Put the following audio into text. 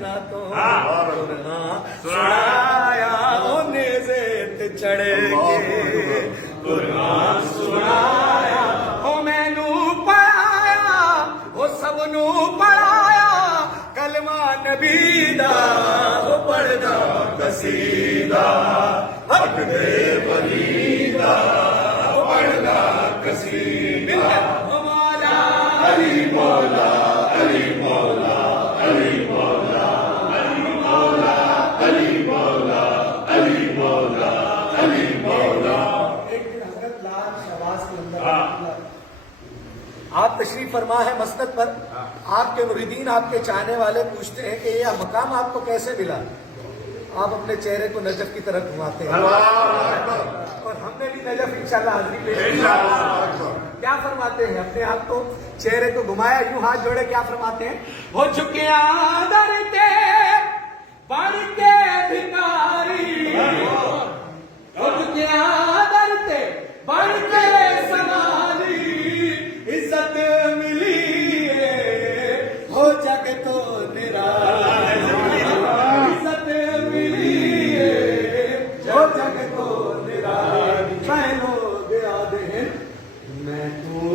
ना तो सुनाया नेज़े ते चढ़े के कुरान सुनाया ओ मैनू पढ़ाया ओ सबनू पढ़ाया कलमा नबी दा ओ पढ़दा कसीदा हक दे वली दा ओ पढ़दा कसीदा ओ मौला अली मौला अली मौला अली मौला अली मौला अली मौला अली मौला अली मौला। एक दिन हजरत लाल शहबाज के अंदर आप तशरीफ फरमा है मसनद पर, आपके मुरीदीन आपके चाहने वाले पूछते हैं कि यह मकाम आपको कैसे मिला। आप अपने चेहरे को नजफ की तरफ घुमाते हैं और हमने भी नजफ इंशाल्लाह हाजिरी पेश क्या फरमाते हैं, अपने आप को चेहरे को घुमाया, यूं हाथ जोड़े क्या फरमाते हैं, हो चुके आदरते बढ़ के भिखारी, हो चुके आदरते बढ़ के सवारी, इज्जत मिली है हो जग तो निराश, इज्जत मिली है हो जग तो निराश। मैं लोग याद हैं मैं तू